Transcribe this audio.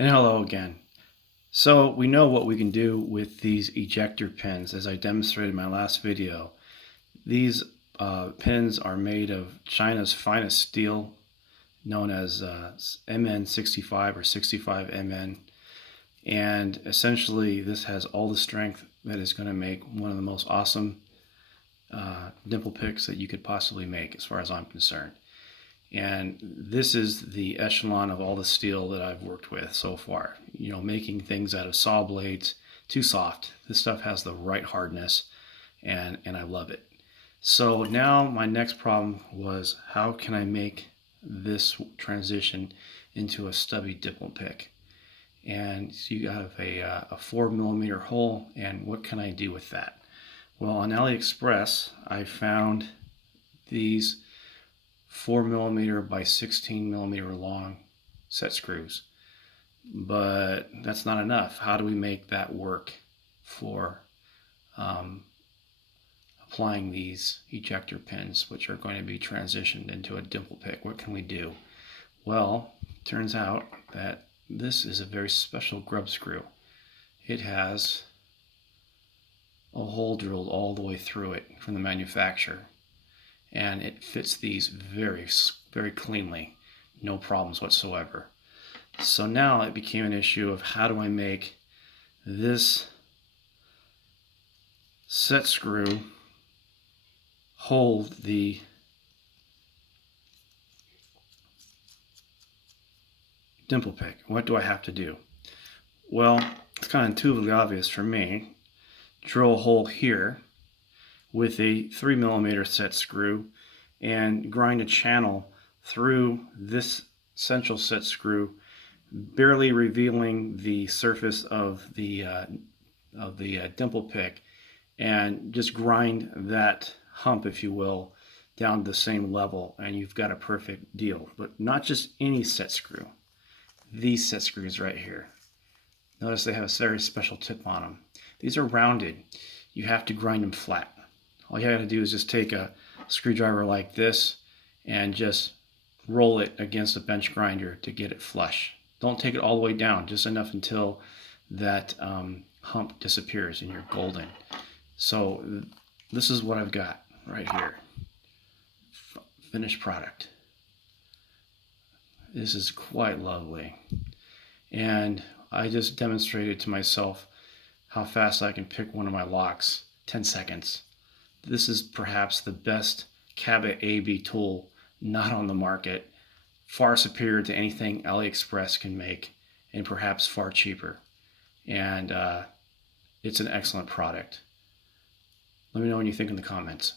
And hello again. So we know what we can do with these ejector pins, as I demonstrated in my last video. These pins are made of China's finest steel, known as MN65 or 65 MN. And essentially this has all the strength that is going to make one of the most awesome dimple picks that you could possibly make, as far as I'm concerned. And this is the echelon of all the steel that I've worked with so far. You know, making things out of saw blades, too soft. This stuff has the right hardness, and I love it. So now my next problem was, how can I make this transition into a stubby dimple pick? And so you have a 4mm hole, and what can I do with that? Well, on AliExpress, I found these 4mm by 16mm long set screws. But that's not enough. How do we make that work for applying these ejector pins, which are going to be transitioned into a dimple pick? What can we do? Well, it turns out that this is a very special grub screw. It has a hole drilled all the way through it from the manufacturer, and it fits these very cleanly, no problems whatsoever. So now it became an issue of, how do I make this set screw hold the dimple pick? What do I have to do? Well, it's kind of intuitively obvious for me. Drill a hole here with a 3mm set screw and grind a channel through this central set screw, barely revealing the surface of the dimple pick, and just grind that hump, if you will, down to the same level, and you've got a perfect deal. But not just any set screw. These set screws right here. Notice they have a very special tip on them. These are rounded. You have to grind them flat. All you have to do is just take a screwdriver like this and just roll it against a bench grinder to get it flush. Don't take it all the way down, just enough until that hump disappears and you're golden. So this is what I've got right here. Finished product. This is quite lovely. And I just demonstrated to myself how fast I can pick one of my locks. 10 seconds. This is perhaps the best Kaba AB tool not on the market. Far superior to anything AliExpress can make, and perhaps far cheaper. And it's an excellent product. Let me know what you think in the comments.